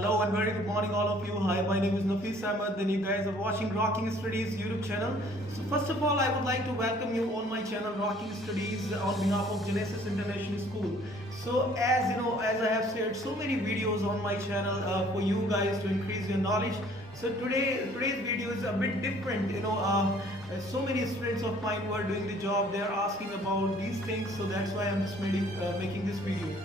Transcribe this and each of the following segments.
Hello and very good morning all of you. Hi, my name is Nafis Ahmed and you guys are watching Rocking Studies YouTube channel. So first of all, I would like to welcome you on my channel Rocking Studies on behalf of Genesis International School. So as you know, as I have shared so many videos on my channel for you guys to increase your knowledge. So today's video is a bit different. So many students of mine who are doing the job, they are asking about these things. So that's why I'm just making this video.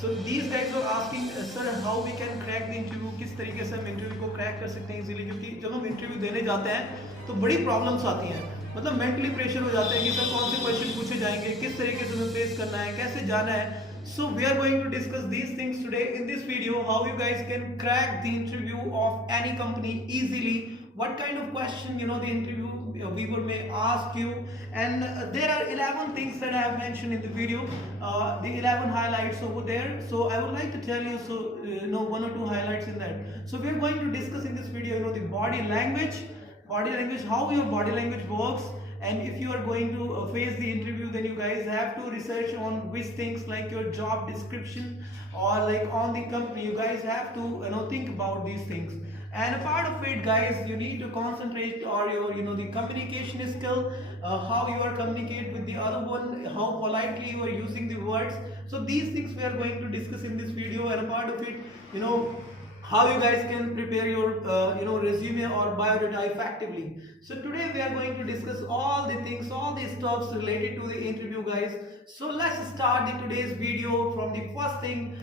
So these guys were asking sir how we can crack the interview, किस तरीके से हम interview को crack कर सकते हैं easily, क्योंकि जब हम इंटरव्यू देने जाते हैं तो बड़ी प्रॉब्लम्स आती हैं, मतलब मेंटली प्रेशर हो जाता है कि सर कौन से क्वेश्चन पूछे जाएंगे, किस तरीके से हमें फेस करना है, कैसे जाना है. So we are going to discuss these things today in this video, how you guys can crack the interview of any company easily, what kind of question the interview viewer may ask you, and there are 11 things that I have mentioned in the video, the 11 highlights over there. So I would like to tell you one or two highlights in that. So we are going to discuss in this video the body language, how your body language works. And if you are going to face the interview, then you guys have to research on which things like your job description or like on the company. You guys have to think about these things. And a part of it, guys, you need to concentrate on your the communication skill, how you are communicate with the other one, how politely you are using the words. So these things we are going to discuss in this video, and a part of it, how you guys can prepare your resume or biodata effectively. So today we are going to discuss all the things, all the stuffs related to the interview, guys. So let's start today's video from the first thing,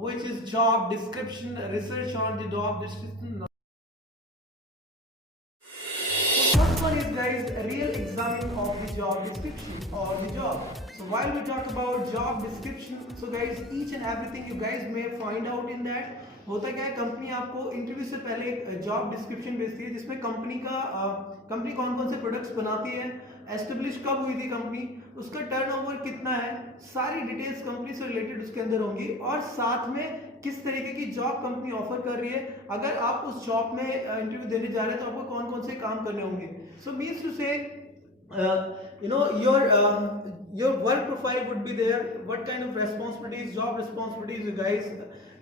which is job description, research on the job description. So first one is, guys, a real examine of the job description or the job. So while we talk about job description, so guys, each and everything you guys may find out in that. होता क्या है, company आपको interview से पहले एक job description भेजती है जिसमें कंपनी कौन कौन से प्रोडक्ट्स बनाती है, एस्टेब्लिश कब हुई थी कंपनी, उसका टर्नओवर कितना है, सारी डिटेल्स कंपनी से रिलेटेड उसके अंदर होंगी, और साथ में किस तरीके की जॉब कंपनी ऑफर कर रही है, अगर आप उस जॉब में इंटरव्यू देने जा रहे हैं तो आपको कौन कौन से काम करने होंगे. सो मीन्स टू से your work profile would be there, what kind of responsibilities, job responsibilities you guys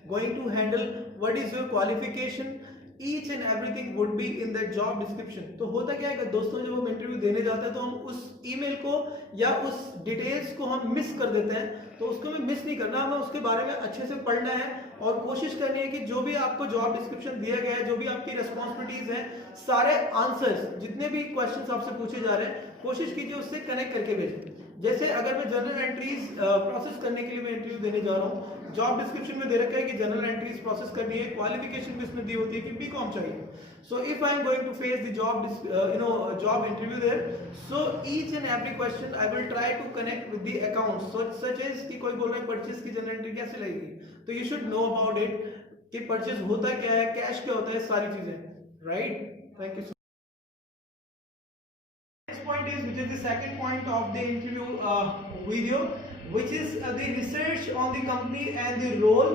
going to handle, what is your qualification, each and everything would be in that job description. तो होता क्या है दोस्तों, जब हम interview देने जाते हैं तो हम उस ईमेल को या उस डिटेल्स को हम मिस कर देते हैं. तो उसको हमें मिस नहीं करना, हमें उसके बारे में अच्छे से पढ़ना है और कोशिश करनी है कि जो भी आपको जॉब डिस्क्रिप्शन दिया गया है, जो भी आपकी रिस्पॉन्सिबिलिटीज हैं, सारे आंसर्स, जितने भी क्वेश्चंस आपसे पूछे जा रहे हैं, कोशिश कीजिए उससे कनेक्ट करके भेजें. जैसे अगर मैं जनरल एंट्रीज प्रोसेस करने के लिए मैं इंटरव्यू देने जा रहा हूँ, जॉब डिस्क्रिप्शन में दे रखा है कि जनरल एंट्रीज प्रोसेस करनी है, क्वालिफिकेशन भी इसमें दी होती है कि बीकॉम चाहिए. So if I am going to face the job interview there, so each and every question I will try to connect with the accounts. Such as कि कोई बोल रहा है परचेज की जनरल एंट्री कैसे लगेगी, तो you should know about it कि परचेज होता क्या है, कैश क्या होता है, सारी चीजें. Right, thank you. Point is, which is the second point of the interview video, which is the research on the company and the role.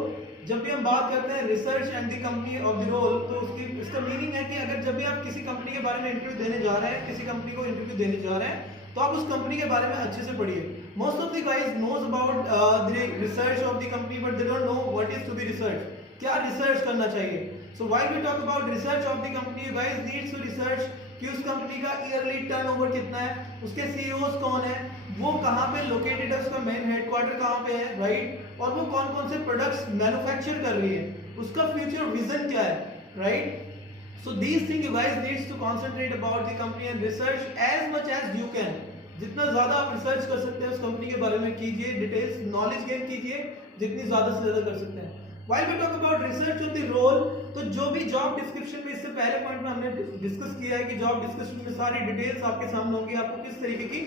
जब भी हम बात करते हैं research and the company of the role, तो इसका meaning है कि अगर जब भी आप किसी कंपनी के बारे में इंटरव्यू देने जा रहे हैं, किसी कंपनी को इंटरव्यू देने जा रहे हैं, तो आप उस कंपनी के बारे में अच्छे से पढ़िए. Most of the guys knows about the research of the company, but they don't know what is to be research, क्या रिसर्च करना चाहिए. So while we talk about research of the company, you guys needs to research कि उस company का yearly turnover कितना है, उसके CEOs कौन है, वो कहाँ पे लोकेटेड है, उसका मेन हेडक्वार्टर कहाँ पे है, राइट, और वो कौन कौन से प्रोडक्ट्स मैन्युफैक्चर कर रही है, उसका फ्यूचर विजन क्या है, right. So these thing you guys needs to concentrate about the company and research as much as you can. जितना ज्यादा आप रिसर्च कर सकते हैं उस कंपनी के बारे में कीजिए, डिटेल्स नॉलेज गेन कीजिए, जितनी ज्यादा से ज्यादा कर सकते हैं. While we talk about research on the role, तो जो भी जॉब डिस्क्रिप्शन में इससे पहले पॉइंट में हमने डिस्कस किया है कि जॉब डिस्क्रिप्शन में सारी डिटेल्स आपके सामने होंगी, आपको किस तरीके की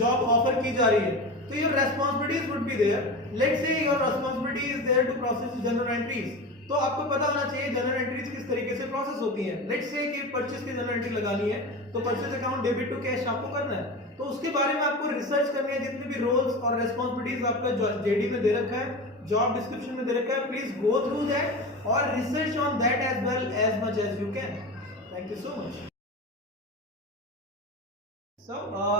जॉब ऑफर की जा रही है. तो your responsibilities would be there. Let's say your responsibility is there to process general entries, तो आपको पता होना चाहिए जनरल एंट्रीज किस तरीके से प्रोसेस होती हैं. लेट्स से कि परचेज की जनरल एंट्री लगानी है, तो purchase account debit to cash आपको करना है, तो उसके बारे में आपको रिसर्च करनी है. जितने भी रोल्स और रेस्पॉन्सिबिलिटीज आपका जेडी में दे रखा है, जॉब डिस्क्रिप्शन में दे रखा है, प्लीज गो थ्रू दैट और research on that as well as much as you can. Thank you so much. So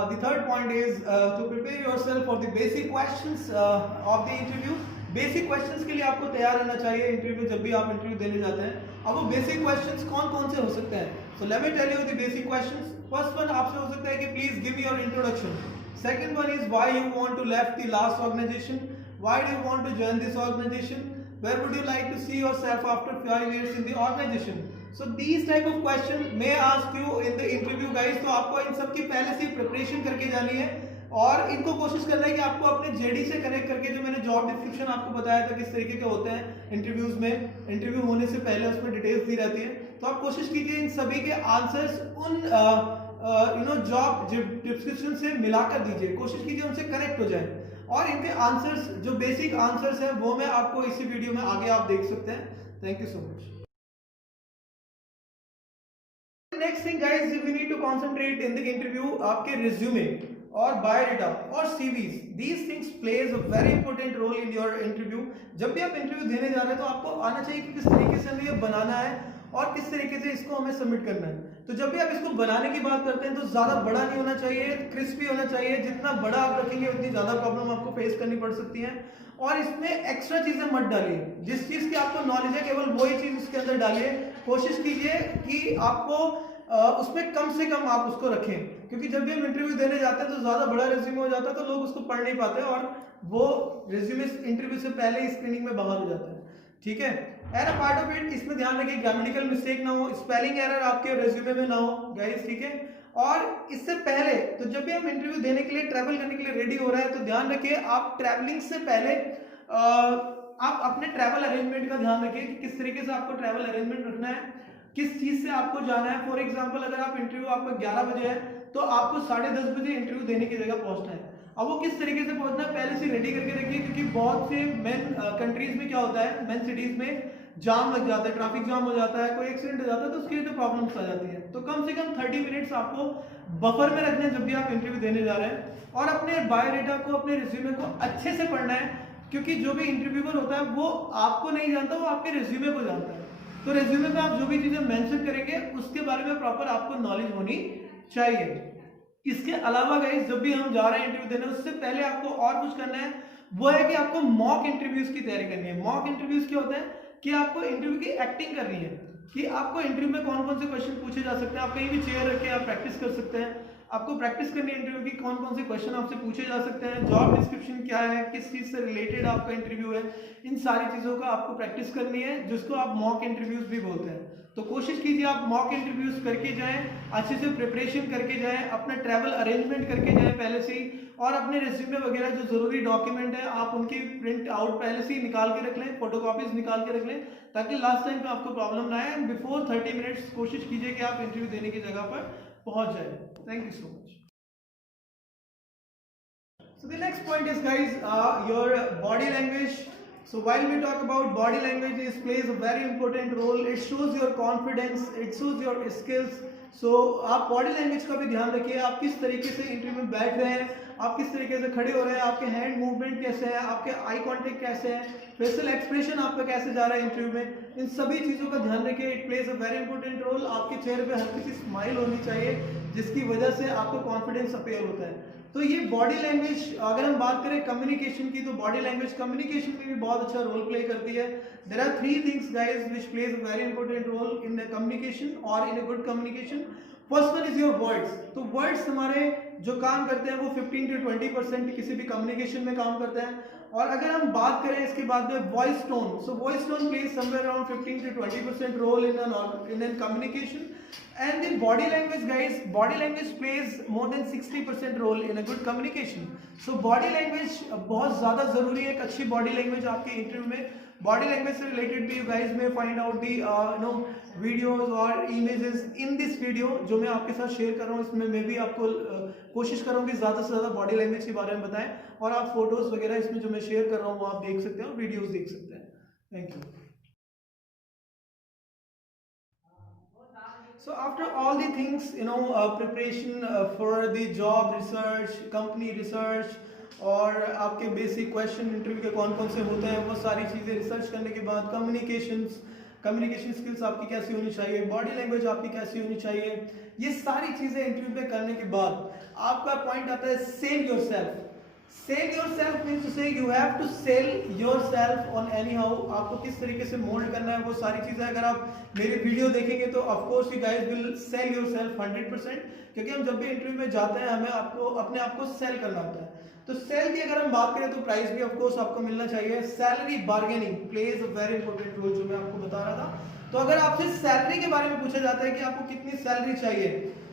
the third point is to prepare yourself for the basic questions of the interview. Basic questions के लिए आपको तैयार रहना चाहिए interview, जब भी आप interview देने जाते हैं। अब वो बेसिक क्वेश्चंस कौन कौन से हो सकते हैं? So let me tell you the basic questions. First one आपसे हो सकता है कि please give your introduction. Second one is why you want to left the last organization, why do you want to join this organization, where would you like to see yourself after 5 years in the organization. So these type of question may ask you in the interview guys. तो आपको इन सब की पहले से preparation करके जानी है और इनको कोशिश करना है कि आपको अपने जेडी से कनेक्ट करके, जो मैंने जॉब डिस्क्रिप्शन आपको बताया था किस तरीके के होते हैं इंटरव्यूज में, इंटरव्यू होने से पहले उसमें डिटेल्स दी रहती है, तो आप कोशिश कीजिए इन सभी के आंसर्स उन जॉब डिस्क्रिप्शन से मिलाकर दीजिए, कोशिश कीजिए उनसे कनेक्ट हो जाए। और इनके आंसर्स जो बेसिक आंसर्स हैं वो मैं आपको इसी वीडियो में आगे आप देख सकते हैं। Thank you so much. Next thing guys, we need to concentrate in the interview आपके रिज्यूमे और बायोडाटा और CVs. These things plays a very important role in your interview. जब भी आप इंटरव्यू देने जा रहे हैं तो आपको आना चाहिए कि किस तरीके से हमें ये बनाना है और किस तरीके से इसको हमें सबमिट करना है। तो जब भी आप इसको बनाने की बात करते हैं तो ज्यादा बड़ा नहीं होना चाहिए, क्रिस्पी होना चाहिए। जितना बड़ा आप रखेंगे उतनी ज्यादा प्रॉब्लम आपको फेस करनी पड़ सकती है। और इसमें एक्स्ट्रा चीजें मत डालिए, जिस चीज की आपको नॉलेज है केवल वही चीज उसके अंदर डालिए। कोशिश कीजिए कि आपको उसमें कम से कम आप उसको रखें, क्योंकि जब भी हम इंटरव्यू देने जाते हैं तो ज्यादा बड़ा रिज्यूमे हो जाता है तो लोग उसको पढ़ नहीं पाते और वो रिज्यूमे इंटरव्यू से पहले ही स्क्रीनिंग में बाहर हो जाता है। ठीक है, and a part of it, इसमें ध्यान रखिए ग्रामेटिकल मिस्टेक ना हो, स्पेलिंग एरर आपके रिज्यूमे में ना हो गाइस। ठीक है, और इससे पहले तो जब भी हम इंटरव्यू देने के लिए, ट्रैवल करने के लिए रेडी हो रहे हैं तो ध्यान रखिए आप ट्रैवलिंग से पहले आप अपने ट्रैवल अरेंजमेंट का ध्यान रखिए कि किस तरीके से आपको ट्रैवल अरेंजमेंट रखना है, किस चीज से आपको जाना है। फॉर एग्जांपल अगर आप इंटरव्यू आपका 11 बजे है तो आपको 10:30 बजे इंटरव्यू देने की जगह पहुंचना है। अब वो किस तरीके से पहुंचना है पहले से रेडी करके रखिए, क्योंकि बहुत से मेन कंट्रीज में क्या होता है, मेन सिटीज में जाम लग जाता है, ट्रैफिक जाम हो जाता है, कोई एक्सीडेंट हो जाता है तो उसके लिए तो प्रॉब्लम्स आ जाती है। तो कम से कम 30 मिनट्स आपको बफर में रखना है जब भी आप इंटरव्यू देने जा रहे हैं। और अपने बायोडाटा को, अपने रिज्यूमे को अच्छे से पढ़ना है, क्योंकि जो भी इंटरव्यूअर होता है वो आपको नहीं जानता, वो आपके रिज्यूमे को जानता है। तो रिज्यूमे में आप जो भी चीजें मेंशन करेंगे उसके बारे में प्रॉपर आपको नॉलेज होनी चाहिए। इसके अलावा गाइस, जब भी हम जा रहे हैं इंटरव्यू देने उससे पहले आपको और कुछ करना है, वो है कि आपको मॉक इंटरव्यूज की तैयारी करनी है। मॉक इंटरव्यूज क्या होता है कि आपको इंटरव्यू की एक्टिंग करनी है, कि आपको इंटरव्यू में कौन कौन से क्वेश्चन पूछे जा सकते हैं। आप कहीं भी चेयर रख के आप प्रैक्टिस कर सकते हैं। आपको प्रैक्टिस करनी है इंटरव्यू की, कौन कौन से क्वेश्चन आपसे पूछे जा सकते हैं, जॉब डिस्क्रिप्शन क्या है, किस चीज से रिलेटेड आपका इंटरव्यू है, इन सारी चीजों का आपको प्रैक्टिस करनी है, जिसको आप मॉक इंटरव्यूज भी बोलते हैं। तो कोशिश कीजिए आप मॉक इंटरव्यूज करके जाएं, अच्छे से प्रिपरेशन करके जाएं, अपना ट्रैवल अरेंजमेंट करके जाएं पहले से ही, और अपने रिज्यूमे वगैरह जो जरूरी डॉक्यूमेंट है आप उनकी प्रिंट आउट पहले से ही निकाल के रख लें, फोटोकॉपीज निकाल के रख लें, ताकि लास्ट टाइम पे आपको प्रॉब्लम ना आए। बिफोर 30 मिनट्स कोशिश कीजिए कि आप इंटरव्यू देने की जगह पर पहुंच जाए। Thank you so much. So the next point is guys, your body language. So while we talk about body language, it plays a very important role. It shows your confidence, it shows your skills. So आप body language का भी ध्यान रखिए, आप किस तरीके से interview में बैठ रहे हैं, आप किस तरीके से खड़े हो रहे हैं, आपके हैंड मूवमेंट कैसे है, आपके आई कांटेक्ट कैसे है, फेशियल एक्सप्रेशन आपका कैसे जा रहा है इंटरव्यू में, इन सभी चीज़ों का ध्यान रखिए। It plays a very important role. आपके चेहरे पे हल्की सी स्माइल होनी चाहिए, जिसकी वजह से आपको कॉन्फिडेंस अपेयर होता है। तो ये बॉडी लैंग्वेज, अगर हम बात करें कम्युनिकेशन की, तो बॉडी लैंग्वेज कम्युनिकेशन में भी बहुत अच्छा रोल प्ले करती है। There are 3 things guys which plays a very important role in the communication और in a good communication. First one is your words. तो वर्ड्स हमारे जो काम करते हैं वो 15 to 20% किसी भी कम्युनिकेशन में काम करते हैं। और अगर हम बात करें इसके बाद में voice tone, so voice tone plays somewhere around 15 to 20% role in an communication. And the body language guys, body language plays more than 60% role in a good communication. So body language बहुत ज़्यादा ज़रूरी है। एक अच्छी body language आपके interview में, body language से related भी you guys may find out the videos और images in this video जो मैं आपके साथ शेयर कर रहा हूँ। इसमें मैं भी आपको कोशिश कर रहा हूँ कि ज़्यादा से ज़्यादा body language के बारे में बताएं, और आप फोटोज वगैरह इसमें जो मैं शेयर कर रहा हूँ वो आप देख सकते हैं और वीडियोज देख सकते हैं। Thank you. So after all the things, preparation for the job research, company research, और आपके बेसिक क्वेश्चन इंटरव्यू के कौन कौन से होते हैं, वो सारी चीज़ें रिसर्च करने के बाद कम्युनिकेशन स्किल्स आपकी कैसी होनी चाहिए, बॉडी लैंग्वेज आपकी कैसी होनी चाहिए, ये सारी चीज़ें इंटरव्यू पे करने के बाद आपका पॉइंट आता है sell yourself. Sell yourself means to say you have to sell yourself on anyhow. आपको किस तरीके से मोल्ड करना है वो सारी चीजें अगर आप मेरी वीडियो देखेंगे तो of course you guys will sell your self 100%, क्योंकि हम जब भी इंटरव्यू में जाते हैं हमें आपको अपने आप को सेल करना होता है। तो सेल की अगर हम बात करें तो प्राइस भी ऑफ कोर्स आपको मिलना चाहिए। Salary bargaining plays a very important role, जो मैं आपको बता रहा था। तो अगर आपसे सैलरी के बारे में पूछा जाता है कि आपको कितनी सैलरी चाहिए,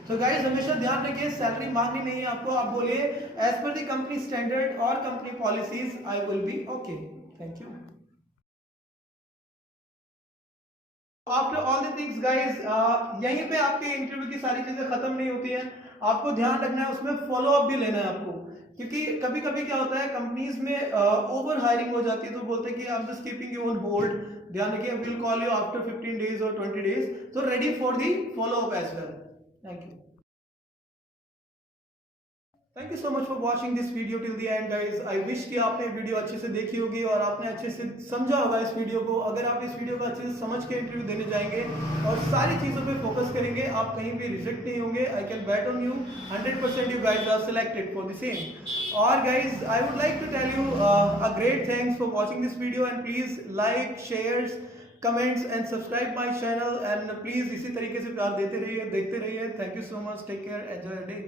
तो गाइस हमेशा ध्यान रखिए सैलरी मांगनी नहीं है आपको। आप बोलिए as per the company standard और company policies I will be okay, thank you. After all the things guys, यहीं पे आपके इंटरव्यू की सारी चीजें खत्म नहीं होती हैं। आपको ध्यान रखना है, उसमें फॉलो अप भी लेना है आपको, क्योंकि कभी कभी क्या होता है कंपनीज में ओवर हायरिंग हो जाती है, तो बोलते हैं कि I am just keeping you on hold. ध्यान रखिए will call you after 15 days और 20 डेज, तो ready for the follow up as well. Thank you. Thank you so much for watching this video till the end guys. I wish कि आपने video अच्छे से देखी होगी और आपने अच्छे से समझा होगा इस वीडियो को। अगर आप इस वीडियो को अच्छे से समझ के इंटरव्यू देने जाएंगे और सारी चीज़ों पे फोकस करेंगे, आप कहीं भी रिजेक्ट नहीं होंगे। I can bet on you 100% you guys are selected for the same. और guys I would like to tell you a great thanks for watching this video and please like, shares, comments and subscribe my channel and please इसी तरीके से प्यार देते रहिए, देखते रहिए। Thank you so much, take care, enjoy your day.